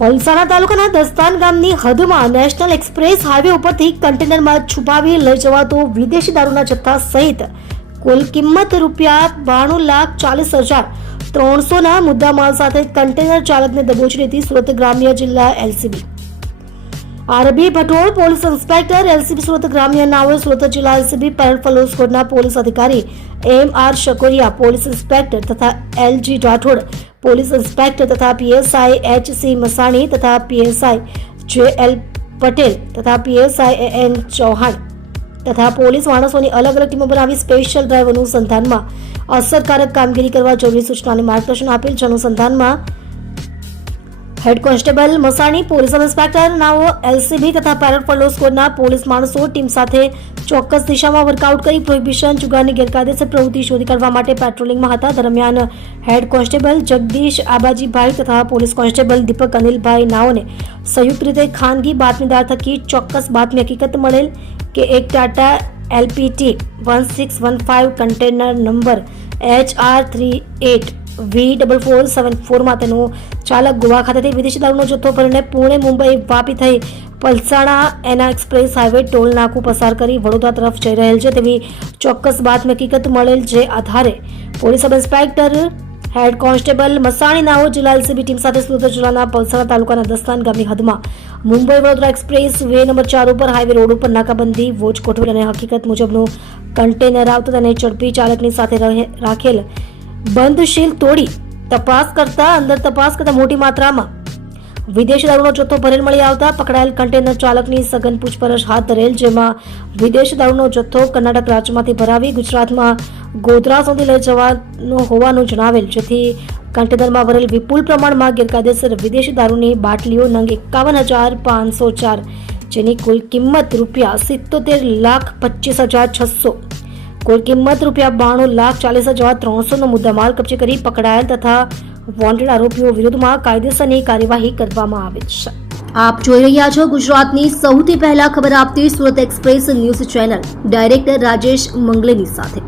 પલસાણા તાલુકાના દસ્તાન ગામની હદમાં નેશનલ એક્સપ્રેસ હાઈવે ઉપરથી કન્ટેનરમાં છુપાવી લઈ જવાતો વિદેશી દારૂના જથ્થા સહિત કુલ કિંમત ₹42,40,300 મુદ્દામાલ સાથે કન્ટેનર ચાલકને દબોચી લેતી સુરત ગ્રામ્ય જિલ્લા LCB R B Bhatol police inspector LCB Surat ગ્રામ્ય નાઓ સુરત જિલ્લા એલસીબી પેરેડ ફલો સ્કોડના પોલીસ અધિકારી એમ.આર. શકોરિયા પોલીસ ઇન્સ્પેક્ટર તથા એલ.જી. રાઠોડ પોલીસ ઇન્સ્પેક્ટર તથા પીએસઆઈ એચ.સી. મસાણી તથા પીએસઆઈ જે.એલ. પટેલ તથા પીએસઆઈ એ.એન. ચૌહાણ તથા પોલીસ માણસોની અલગ અલગ ટીમો બનાવી સ્પેશિયલ ડ્રાઈવ અનુસંધાનમાં અસરકારક કામગીરી કરવા જરૂરી સૂચના અને માર્ગદર્શન આપેલ છે. અનુસંધાનમાં head constable Masani police inspector નાઓ એલસીબી તથા પેરેડ ફલો સ્કોડના પોલીસ માણસો ટીમ સાથે ચોક્કસ દિશામાં વર્કઆઉટ કરી પ્રોહિબિશન જુગારની ગેરકાયદેસર પ્રવૃત્તિ શોધી કાઢવા માટે પેટ્રોલિંગમાં હતા. દરમિયાન હેડ કોન્સ્ટેબલ જગદીશ આબાજીભાઈ તથા પોલીસ કોન્સ્ટેબલ દીપક અનિલભાઈ નાઓને સંયુક્ત રીતે ખાનગી બાતમીદાર થકી ચોક્કસ બાતમી હકીકત મળેલ કે એક ટાટા એલપીટી 1615 કન્ટેનર નંબર HR38V4474 માં તેનો ચાલક ગોવા ખાતેથી વિદેશી દારૂનો જથ્થો ભરીને પુણે મુંબઈ વાપી થઈ પલસાણા એના એક્સપ્રેસ હાઈવે ટોલ નાકું પસાર કરી વડોદરા તરફ જઈ રહેલ છે તેવી ચોક્કસ બાતમી હકીકત મળેલ. જે આધારે police sub inspector head constable Masani નાઓ જિલ્લા એલસીબી ટીમ સાથે સુરત જિલ્લાના પલસાણા તાલુકાના દસ્તાન ગામની હદમાં Mumbai Vadodara expressway number 4 ઉપર હાઈવે રોડ ઉપર નાકાબંધી વોચ ગોઠવેલ અને હકીકત મુજબનું કન્ટેનર આવતું તેને ઝડપી ચાલકની સાથે રાખેલ બંધ સીલ તોડી તપાસ કરતા મોટી માત્રામાં વિદેશી દારૂનો જથ્થો ભરેલ મળી આવતા પકડાયેલ કન્ટેનર ચાલકની સઘન પૂછપરછ હાથ ધરેલ. જેમાં વિદેશી દારૂનો જથ્થો કર્ણાટક રાજ્યમાંથી ભરાવી ગુજરાતમાં ગોધરા સુધી લઈ જવાનો હોવાનું જણાવેલ. જેથી કન્ટેનરમાં ભરેલ વિપુલ પ્રમાણમાં ગેરકાયદેસર વિદેશી દારૂની બાટલીઓ નંગ 51,504 જેની કુલ કિંમત ₹77,25,600 કુલ કિંમત ₹92,40,300 નો મુદ્દામાલ કબજે કરી પકડાયેલ તથા વોન્ટેડ આરોપીઓ વિરુદ્ધમાં કાયદેસરની કાર્યવાહી કરવામાં આવે છે. આપ જોઈ રહ્યા છો ગુજરાતની સૌથી પહેલા ખબર આપતી Surat express news channel director Rajesh મંગલેની સાથે.